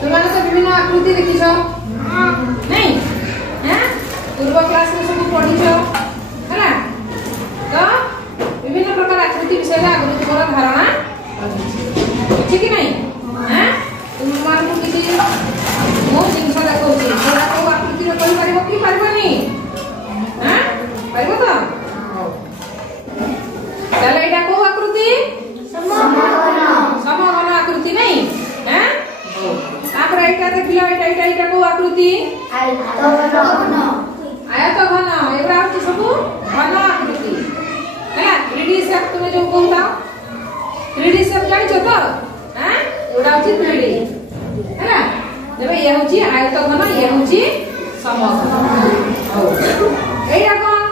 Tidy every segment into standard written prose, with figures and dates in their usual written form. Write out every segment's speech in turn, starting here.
तुमने तो विभिन्न आकृति देखिछ नहीं हैं पूर्व क्लास में सब पढ़िछ हैला तो विभिन्न प्रकार आकृति विषय रे आगु तुमरा धारणा अछि कि नहीं हैं तुम मान को किछि मो जिंस देखौछि थोड़ा को आकृति रे कहि परिबो कि परिबोनी हैं परिबो तो चले एटा को आकृति समघन आकृति नहीं हैं आप एटा देखिलो एटा को आकृति आयतघन एबरा होछि सब घन आकृति हैला 3D शेप तुमे जो कहता 3D शेप जानिछो तो हैं एबरा होछि 3D हैला जेबे ये होछि आयतघन ये होछि समघन हो एटा कोन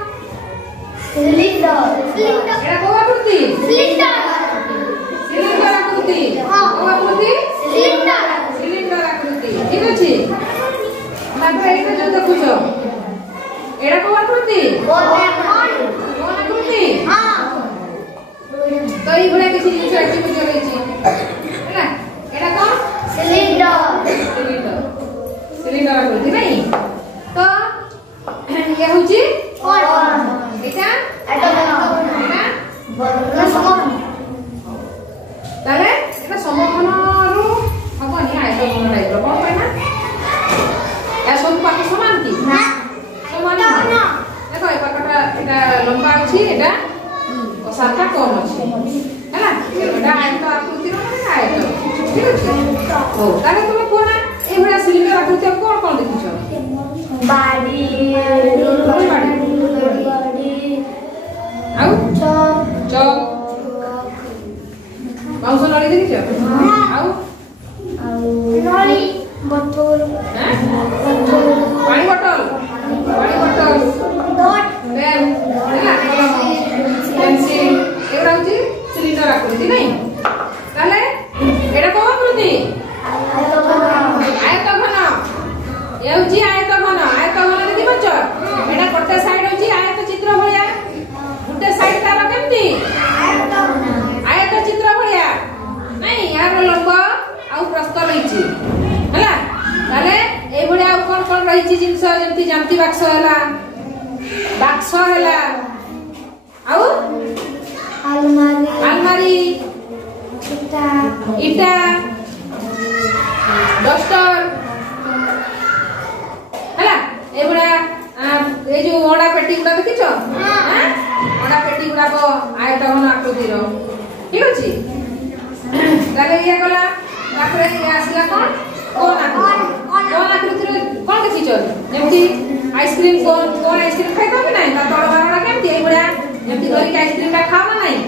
सिलिंडर एटा को आकृति सिलिंडर आकृति को आकृति सिलिंडर आकृति ठीक अछि तापर एटा जो देखुछो एटा को आकृति कोन आकृति हां तो ई भले किछि जिनिस अछि बुझ रहिछि हैला एटा कोन सिलिंडर आकृति नहीं तो ये होछि कोन एटा समघन ताले एटा समघन रु हबनी आयतघन टाइप रो कोन पाइना या सब पाक समान की ना समान ना देखो ए पाकटा एटा लंबा अछि एटा ओसाटा कम अछि हैला एटा आयत आकृति रो माने आयत ठीक अछि हो ताले तुम कोना ए भला सिलिंडर आकृति कोन कोन देखिछो बाडी आउ चक बाउंस नली देखिछो आउ नली बोतल हैं पानी बोतल डॉट पेन हैला पेंसिल एबरा होची सिलिंडर आकृति नहीं ताले एटा को आकृति आयतघन ये होची आयतघन देखि बच्चो एटा कोटे साइड होची आयत चित्र भलिया गुटे साइड तार केमती आयत चित्र भलिया नहीं यार लंब आउ प्रस्थ रहिची हैला ताले ए भलिया आउ कोन कोन रहिची जिंस जेंती जामती बाक्स हैला आउ अलमारी इटा डस्टर हैला ए भलिया ए जो ओडा पेटी गुडा देखिछो हां ओडा पेटी गुडा को आयतघन आकृति रो ठीक अछि ताले ये गला तापर ये आसला कोन आकृति रो कोन देखिछो जेमती आइसक्रीम कोन आइसक्रीम खाइतो कि नहीं ता तोड़ बारडा केमती ए बडा जेमती गरी के आइसक्रीम ता खाओ ना नहीं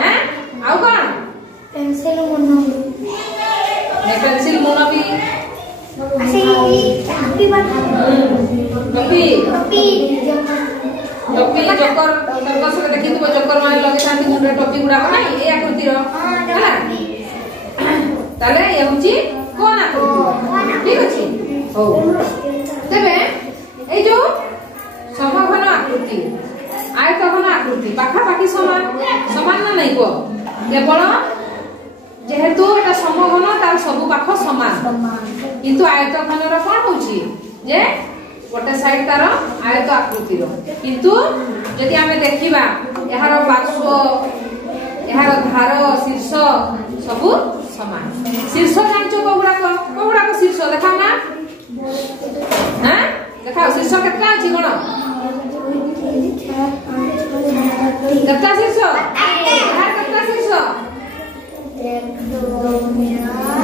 हैं आउ कोन पेंसिल मोनो भी आसे टोपी जोकर सर्कस रे देखि तो जोकर माने लगे थांती मुंडे टोपी गुडा नहीं ए आकृति रो हैला ताले ए होची कोन आकृति ठीक अछि हो तबे ए जो समघन आकृति आयतघन आकृति पाखा पाखी समान ना नहीं को केवल जेहेतु एटा समघन तार सब पाख समान किंतु आयतघन रो कोन होची जे गोटे साइड तार आयत आकृति रो किंतु यदि हमें देखिबा एहार पार्श्व एहार धार शीर्ष सब समान शीर्ष जानचो कोगुडा को शीर्ष देखा ना हैं देखा शीर्ष केतना अछि कोन केतना शीर्ष एहार केतना शीर्ष 1 2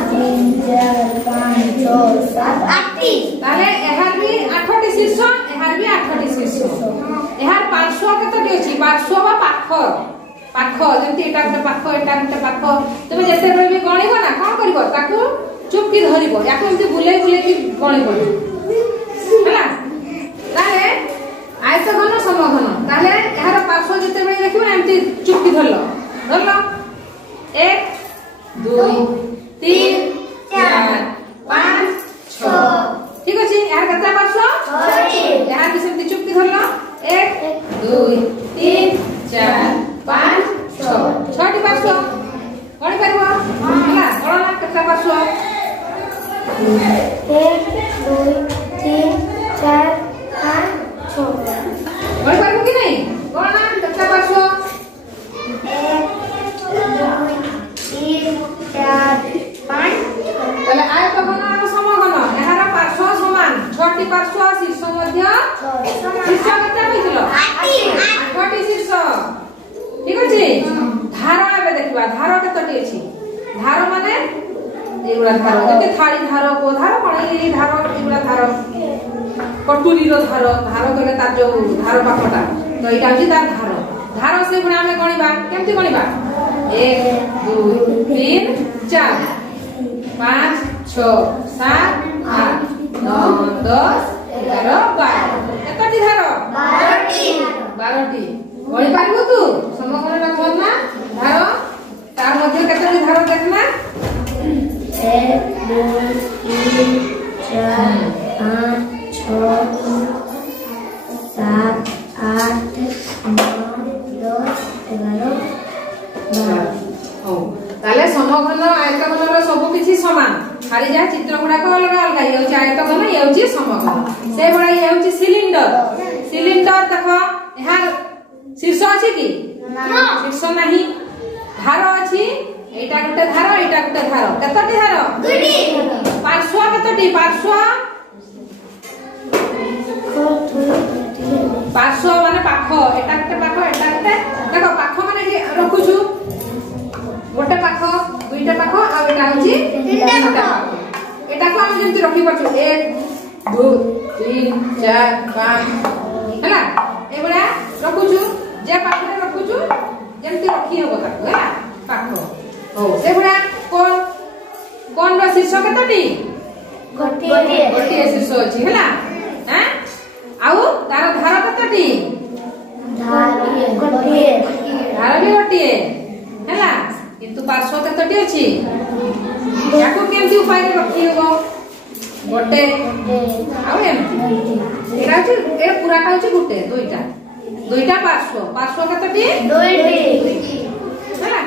3 4 5 6 7 8 ताले एहार भी 8टी शीर्ष एहार भी 8टी शीर्ष एहार पार्श्व केतटी अछि पार्श्व बा पाख जेंती एटा गुटे पाख तबे जेते रहबे गणिबो ना कोन करिवो ताकू चुपकी धरिबो याको एंती बुले की गणिबो हैला ताले आयतघन समघन ताले एहार पार्श्व जेते बेले देखिबो ना एंती चुपकी धरलो 1 2 3 4 5 6 ठीक अछि यार कते पार्श्व 6 यार भी सेमती चुपकी धरलो 1 2 3 4 5 6 6टी पार्श्व गणि परबो हैला गणना कते पार्श्व 1 2 3 4 5 6 गण पारबो कि नहीं गण केतना पार्श्व 1 2 3 4 5 তাহলে আয়তঘন আর সমঘন এহার পার্শ্ব সমান 6টি পার্শ্ব শীর্ষ মধ্য শীর্ষ কেতে কইছিল 8টি শীর্ষ ঠিক আছে ধার এবে দেখিবা ধার কেতটি আছে ধার মানে এগুলা ধার যেতে থাড়ি ধার কো ধার কোন এই ধার এগুলা ধার কটুরির ধার ধার কইলে তার যে ধার পাপটা তো এটা হচ্ছে তার ধার ধার সে গুণ আমি গণিবা কেমতি গণিবা 1 2 3 4 5 6 7 8 9 10 11 12 কেতটি ধার 12টি গণি পারিবো তু সমগ্র রাখব না ধার তার মধ্যে কেতটি ধার দেখনা 1 2 3 4 5 6 7 8 9 10 11 তাহলে সমঘন আয়তঘনর সবু কিছু সমান খালি যা চিত্র গুড়াক অলগা অলগা ইয়ে হচ্ছে আয়তঘন ইয়ে হচ্ছে সমঘন সেই ভড়া ইয়ে হচ্ছে সিলিন্ডর সিলিন্ডর দেখো এহার শীর্ষ আছে কি না শীর্ষ নাহি ধার আছে এইটা গোটে ধার এইটা গোটে ধার কতটি ধার দুইটি পার্শ্ব কতটি পার্শ্ব পার্শ্ব মানে পাখ এটা গোটে পাখ এটা গোটে দেখো পাখ মানে কি রখুছু গোটে পাখ দুইটা পাখ আর এটা হচ্ছে তিনটা পাখ এটাকে আমি যেমতি রখি পারছো 1 2 3 4 5 হেলা এবারে রখুছু যে পাখরে রখুছু যেমতি রখি হবো তাকে হেলা পাখ ও সেগুলা কোন কোন র শীর্ষ কতটি গোটিয়ে শীর্ষ আছে হেলা হ্যাঁ আউ তার ধার কতটি ধার বি গোটিয়ে হেলা কিন্তু পার্শ্ব কতটি আছে ইয়াকু কেমতি উপায় রখি হবো গোটে আউ এমতি এটা হচ্ছে এ পুরাটা হচ্ছে গোটে দুইটা পার্শ্ব পার্শ্ব কতটি দুইটি হেলা